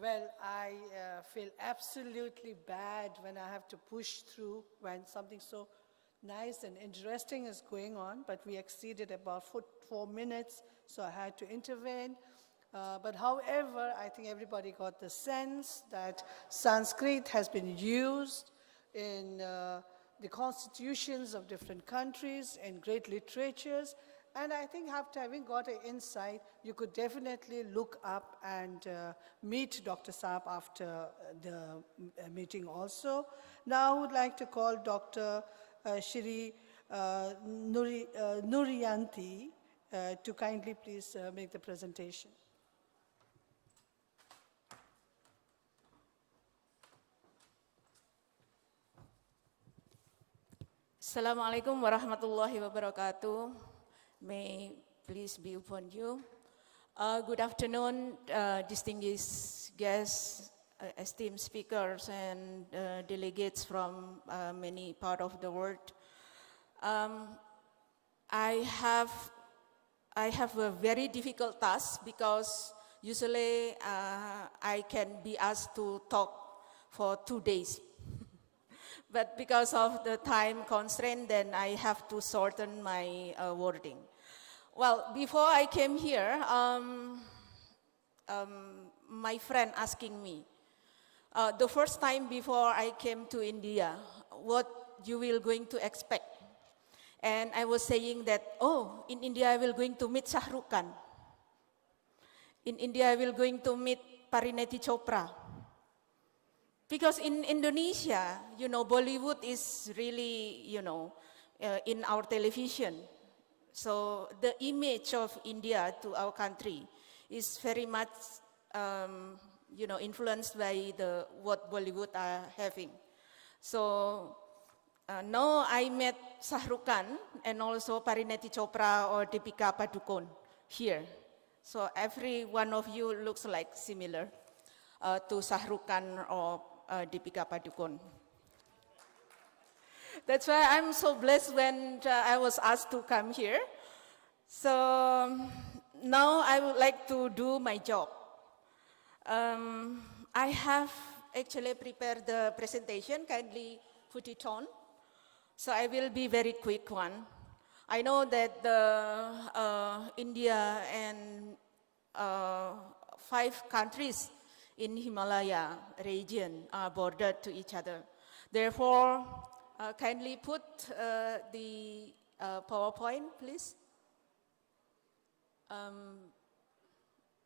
Well, I feel absolutely bad when I have to push through when something so nice and interesting is going on, but we exceeded about 4 minutes, so I had to intervene. But however, I think everybody got the sense that Sanskrit has been used in the constitutions of different countries, in great literatures, and I think after having got an insight, you could definitely look up and meet Dr. Saab after the meeting also. Now I would like to call Dr. Shri Nuryanti to kindly please make the presentation. Assalamualaikum warahmatullahi wabarakatuh. May please be upon you. Good afternoon, distinguished guests, esteemed speakers, and delegates from many parts of the world. I have a very difficult task because usually I can be asked to talk for 2 days. But because of the time constraint, then I have to shorten my wording. Well, before I came here, my friend asking me, the first time before I came to India, what you will going to expect? And I was saying that, oh, in India I will going to meet Shah Rukh Khan. In India I will going to meet Parineeti Chopra. Because in Indonesia, you know, Bollywood is really, you know, in our television. So the image of India to our country is very much, you know, influenced by what Bollywood are having. So now I met Shah Rukh Khan and also Parineeti Chopra or Deepika Padukone here. So every one of you looks like similar to Shah Rukh Khan or Deepika Padukone. That's why I'm so blessed when I was asked to come here. So now I would like to do my job. I have actually prepared the presentation, kindly put it on. So I will be very quick one. I know that India and 5 countries in Himalaya region are bordered to each other. Therefore, kindly put the PowerPoint, please.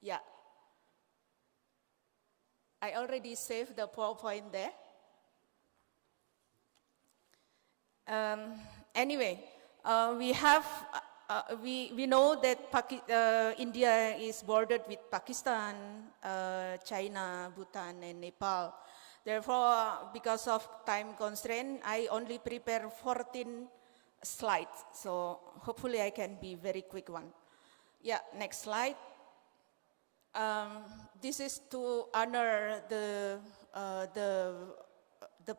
Yeah. I already saved the PowerPoint there. Anyway, we know that India is bordered with Pakistan, China, Bhutan, and Nepal. Therefore, because of time constraint, I only prepare 14 slides. So hopefully I can be very quick one. Yeah, next slide. This is to honor the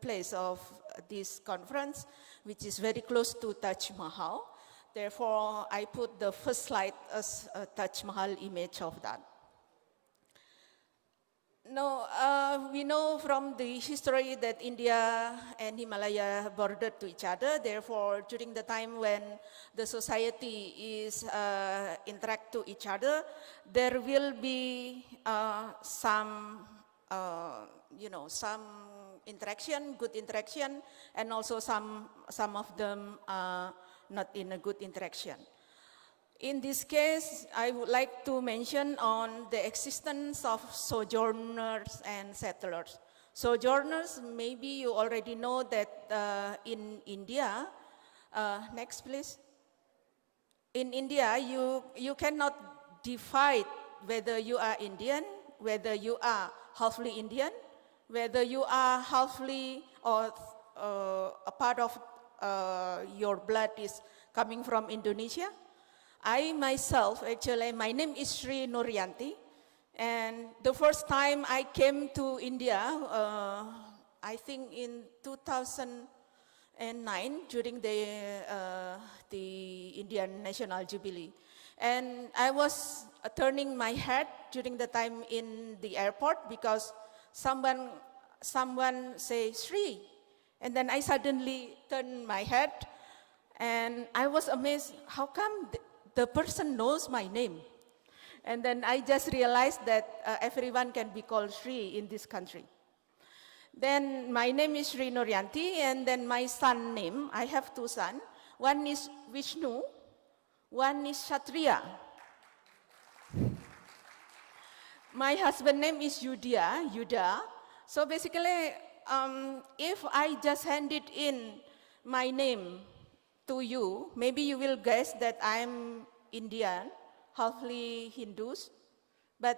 place of this conference, which is very close to Taj Mahal. Therefore, I put the first slide as a Taj Mahal image of that. Now, we know from the history that India and Himalaya bordered to each other. Therefore, during the time when the society is interact to each other, there will be some, you know, some interaction, good interaction, and also some of them not in a good interaction. In this case, I would like to mention on the existence of sojourners and settlers. Sojourners, maybe you already know that in India, next please. In India, you cannot divide whether you are Indian, whether you are halfly Indian, whether you are halfly or a part of your blood is coming from Indonesia. I myself, actually, my name is Shri Nuryanti, and the first time I came to India, I think in 2009 during the Indian National Jubilee. And I was turning my head during the time in the airport because someone say Sri, and then I suddenly turned my head, and I was amazed. How come the person knows my name? And then I just realized that everyone can be called Sri in this country. Then my name is Sri Nuryanti, and then my son name, I have two sons. One is Vishnu, one is Kshatriya. My husband name is Yuda. So basically, if I just handed in my name to you, maybe you will guess that I'm Indian, halfly Hindus, but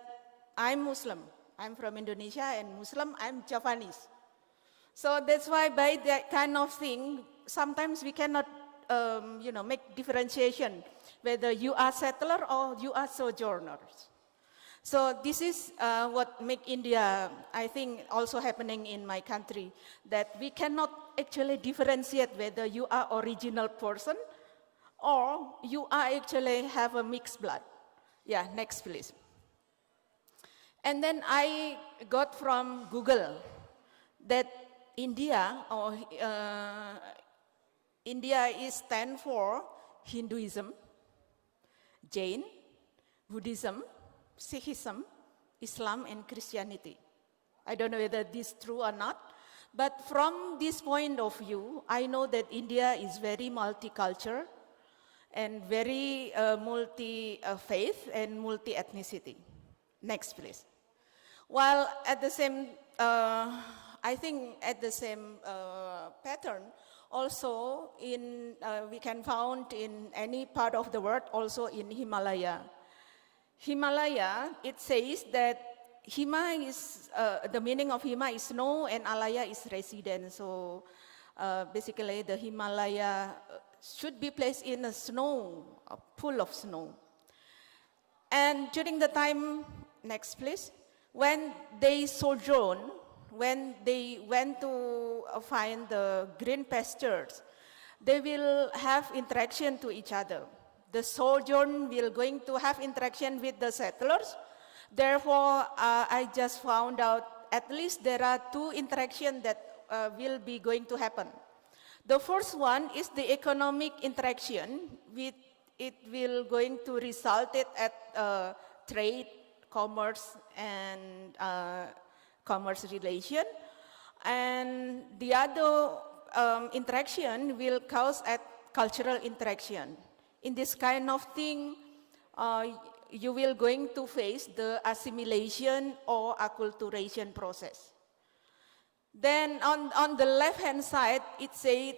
I'm Muslim. I'm from Indonesia, and Muslim, I'm Javanese. So that's why by that kind of thing, sometimes we cannot, make differentiation whether you are settler or you are sojourners. So this is what make India, I think, also happening in my country, that we cannot actually differentiate whether you are original person or you are actually have a mixed blood. Yeah, next please. And then I got from Google that India is stand for Hinduism, Jain, Buddhism, Sikhism, Islam, and Christianity. I don't know whether this is true or not, but from this point of view, I know that India is very multicultural and very multi-faith and multi-ethnicity. Next, please. While at the same, I think at the same pattern, also we can found in any part of the world, also in Himalaya. Himalaya, it says that Hima is, the meaning of Hima is snow and Alaya is resident. So basically the Himalaya should be placed in a pool of snow. And during the time, next please, when they sojourn, when they went to find the green pastures, they will have interaction to each other. The sojourn will going to have interaction with the settlers. Therefore, I just found out at least there are two interactions that will be going to happen. The first one is the economic interaction. It will going to result it at trade, commerce, and commerce relation. And the other interaction will cause at cultural interaction. In this kind of thing, you will going to face the assimilation or acculturation process. Then on the left-hand side, it says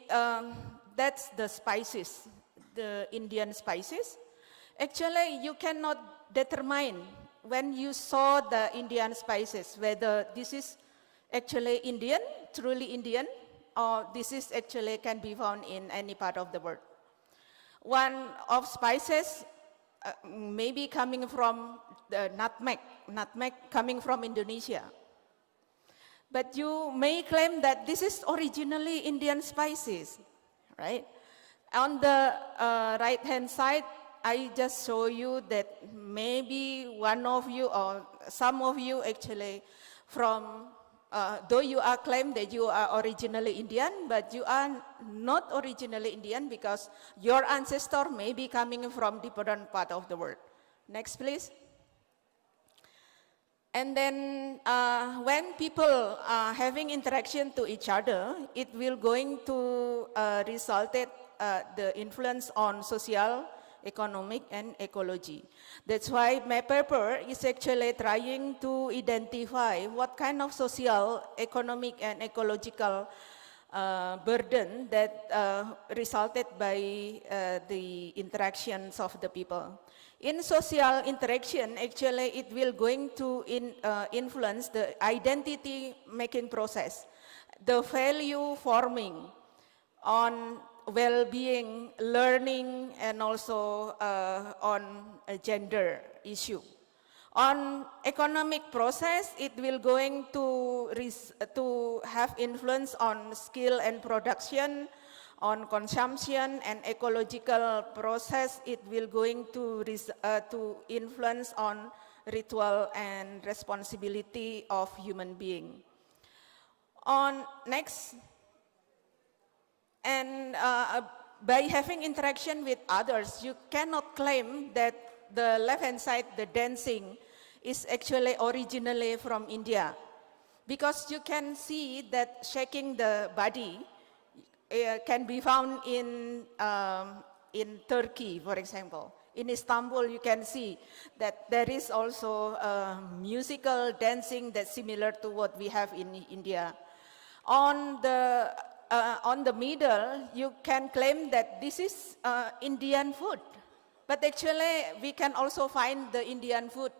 that's the spices, the Indian spices. Actually, you cannot determine when you saw the Indian spices, whether this is actually Indian, truly Indian, or this is actually can be found in any part of the world. One of spices maybe coming from the nutmeg coming from Indonesia. But you may claim that this is originally Indian spices, right? On the right-hand side, I just show you that maybe one of you or some of you actually from, though you are claimed that you are originally Indian, but you are not originally Indian because your ancestor may be coming from different part of the world. Next, please. And then when people are having interaction to each other, it will going to result in the influence on social, economic, and ecology. That's why my paper is actually trying to identify what kind of social, economic, and ecological burden that resulted by the interactions of the people. In social interaction, actually, it will going to influence the identity-making process, the value forming on well-being, learning, and also on a gender issue. On economic process, it will going to have influence on skill and production, on consumption and ecological process, it will going to influence on ritual and responsibility of human being. On next, and by having interaction with others, you cannot claim that the left-hand side, the dancing, is actually originally from India. Because you can see that shaking the body can be found in Turkey, for example. In Istanbul, you can see that there is also musical dancing that's similar to what we have in India. On the middle, you can claim that this is Indian food. But actually, we can also find the Indian food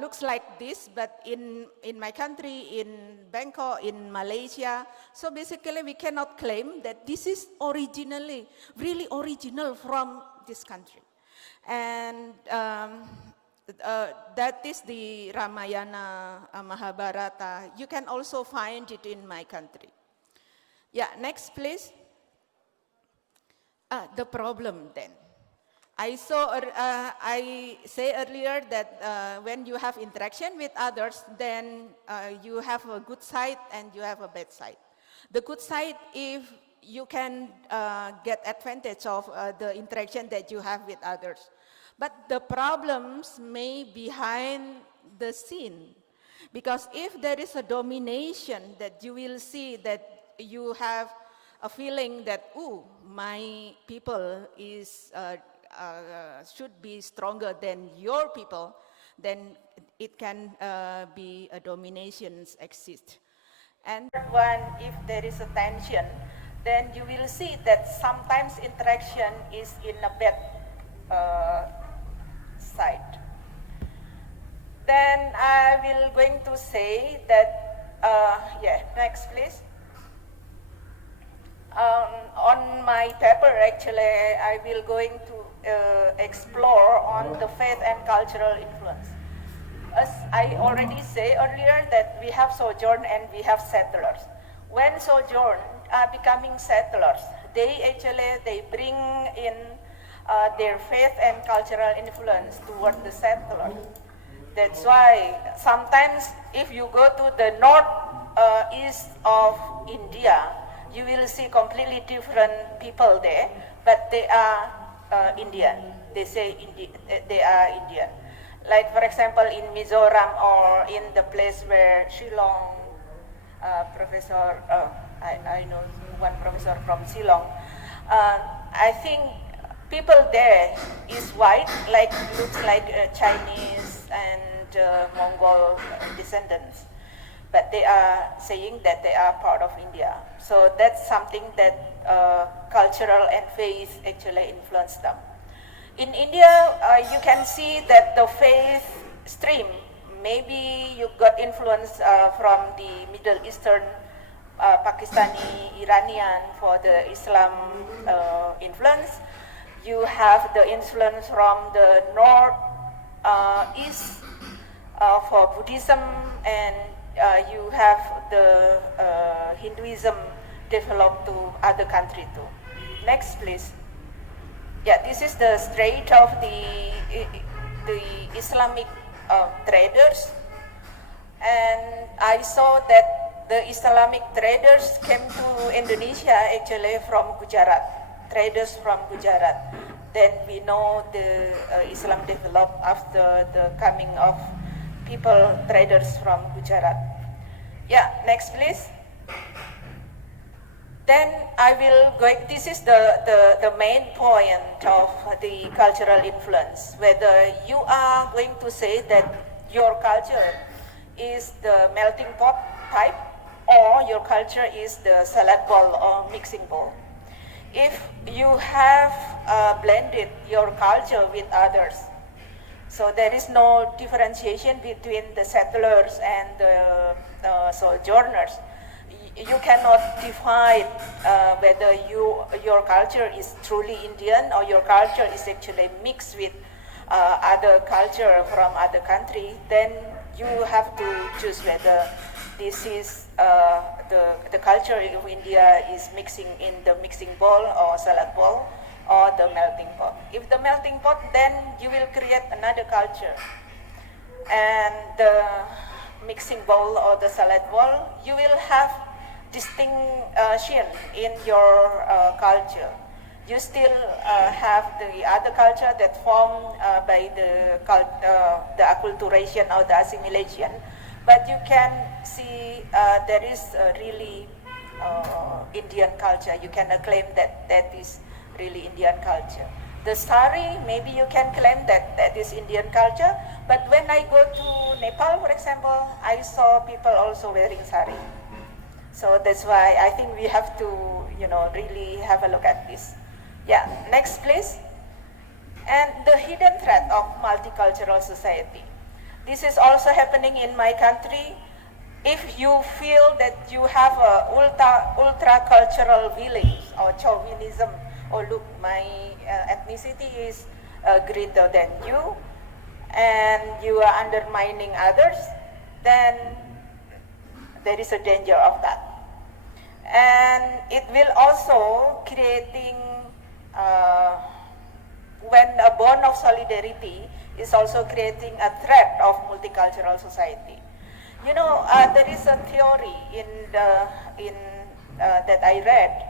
looks like this, but in my country, in Bangkok, in Malaysia. So basically, we cannot claim that this is originally, really original from this country. And that is the Ramayana, Mahabharata. You can also find it in my country. Yeah, next please. The problem then. I say earlier that when you have interaction with others, then you have a good side and you have a bad side. The good side, if you can get advantage of the interaction that you have with others. But the problems may behind the scene. Because if there is a domination that you will see that you have a feeling that, ooh, my people is should be stronger than your people, then it can be a dominations exist. And one, if there is a tension, then you will see that sometimes interaction is in a bad side. Then I will going to say that, yeah, next please. On my paper, actually, I will going to explore on the faith and cultural influence. As I already say earlier that we have sojourn and we have settlers. When sojourn are becoming settlers, they bring in their faith and cultural influence toward the settlers. That's why sometimes if you go to the east of India, you will see completely different people there, but they are Indian. They say they are Indian. Like for example in Mizoram or in the place where Shillong, professor, I know one professor from Shillong, I think people there is white, like looks like Chinese and Mongol descendants. But they are saying that they are part of India. So that's something that cultural and faith actually influence them. In India, you can see that the faith stream, maybe you got influence from the Middle Eastern, Pakistani, Iranian for the Islam influence. You have the influence from the east for Buddhism, and you have the Hinduism developed to other countries too. Next, please. Yeah, this is the strait of the Islamic traders, and I saw that the Islamic traders came to Indonesia actually from Gujarat, traders from Gujarat. Then we know the Islam developed after the coming of people, traders from Gujarat. Yeah, next please. Then I will go, this is the main point of the cultural influence, whether you are going to say that your culture is the melting pot type or your culture is the salad bowl or mixing bowl. If you have blended your culture with others, so there is no differentiation between the settlers and the sojourners. You cannot define whether your culture is truly Indian or your culture is actually mixed with other culture from other country. Then you have to choose whether this is the culture of India is mixing in the mixing bowl or salad bowl or the melting pot. If the melting pot, then you will create another culture. And the mixing bowl or the salad bowl, you will have distinction in your culture. You still have the other culture that formed by the acculturation or the assimilation, but you can see there is really Indian culture. You can claim that that is really Indian culture. The sari, maybe you can claim that that is Indian culture, but when I go to Nepal, for example, I saw people also wearing sari. So that's why I think we have to, really have a look at this. Yeah, next please. And the hidden threat of multicultural society. This is also happening in my country. If you feel that you have a ultra-cultural village or chauvinism, or look, my ethnicity is greater than you, and you are undermining others, then there is a danger of that. And it will also creating, when a bond of solidarity is also creating a threat of multicultural society. There is a theory that I read.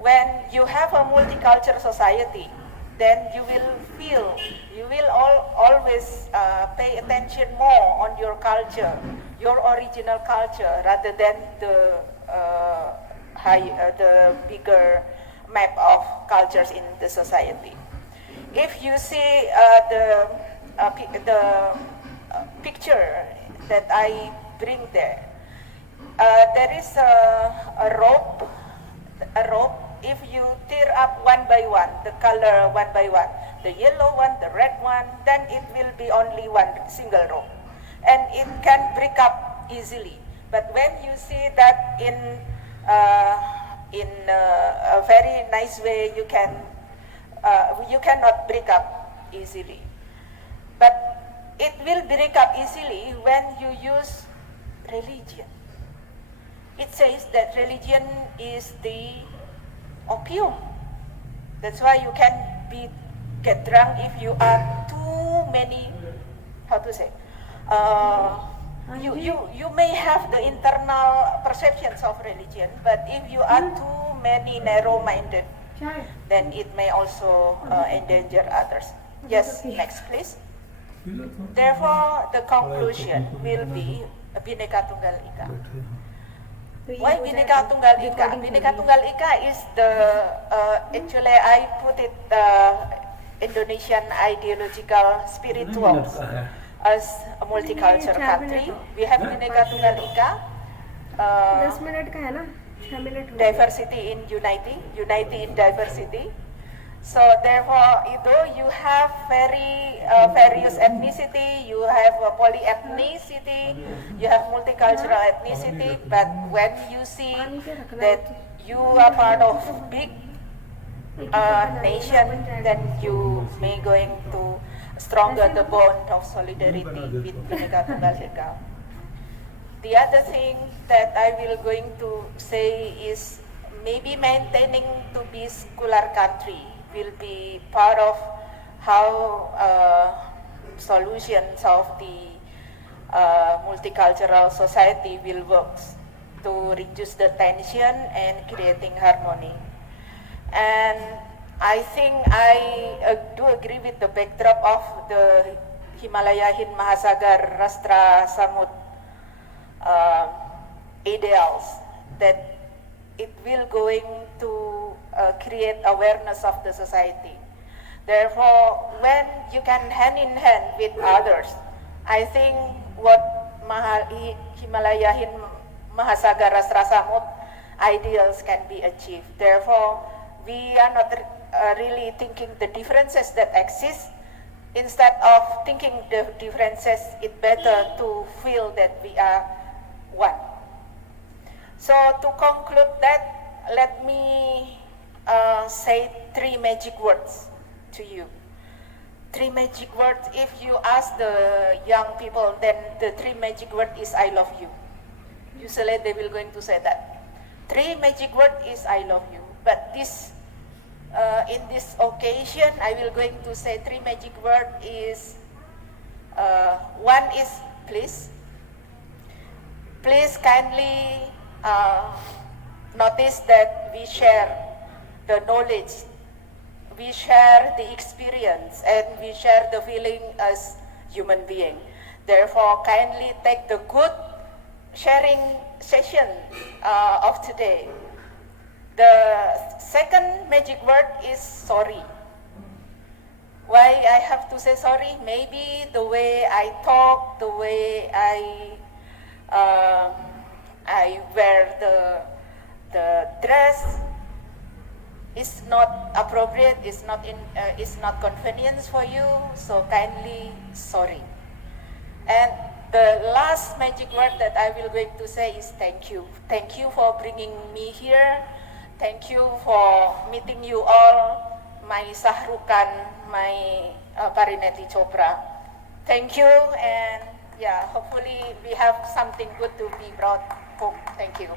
When you have a multicultural society, then you will always pay attention more on your culture, your original culture, rather than the bigger map of cultures in the society. If you see the picture that I bring there, there is a rope. If you tear up one by one, the color one by one, the yellow one, the red one, then it will be only one single rope. And it can break up easily. But when you see that in a very nice way, you cannot break up easily. But it will break up easily when you use religion. It says that religion is the opium. That's why you can get drunk if you are too many, you may have the internal perceptions of religion, but if you are too many narrow-minded, then it may also endanger others. Yes, next please. Therefore, the conclusion will be Bhinneka Tunggal Ika. Why Bhinneka Tunggal Ika? Bhinneka Tunggal Ika is actually I put it Indonesian ideological spiritual as a multicultural country. We have Bhinneka Tunggal Ika, 10 minute का है ना, 6 minute हो गए। diversity in unity in diversity. So therefore, though you have various ethnicity, you have a polyethnicity, you have multicultural ethnicity, but when you see that you are part of big nation, then you may going to stronger the bond of solidarity with Bhinneka Tunggal Ika. The other thing that I will going to say is maybe maintaining to be secular country will be part of how solutions of the multicultural society will work to reduce the tension and creating harmony. And I think I do agree with the backdrop of the Himalaya-Hind Mahasagar Rashtra Samuh ideals, that it will going to create awareness of the society. Therefore, when you can hand in hand with others, I think what Himalaya-Hind Mahasagar Rashtra Samuh ideals can be achieved. Therefore, we are not really thinking the differences that exist. Instead of thinking the differences, it's better to feel that we are one. So to conclude that, let me say 3 magic words to you. 3 magic words. If you ask the young people, then the 3 magic word is I love you. Usually they will going to say that. 3 magic word is I love you. But this, in this occasion, I will going to say 3 magic word is, one is please. Please kindly notice that we share the knowledge, we share the experience, and we share the feeling as human being. Therefore, kindly take the good sharing session of today. The second magic word is sorry. Why I have to say sorry? Maybe the way I talk, the way I wear the dress is not appropriate, is not convenient for you, so kindly sorry. And the last magic word that I will going to say is thank you. Thank you for bringing me here. Thank you for meeting you all, my Sahrukan, my Parineti Chopra. Thank you, and yeah, hopefully we have something good to be brought home. Thank you.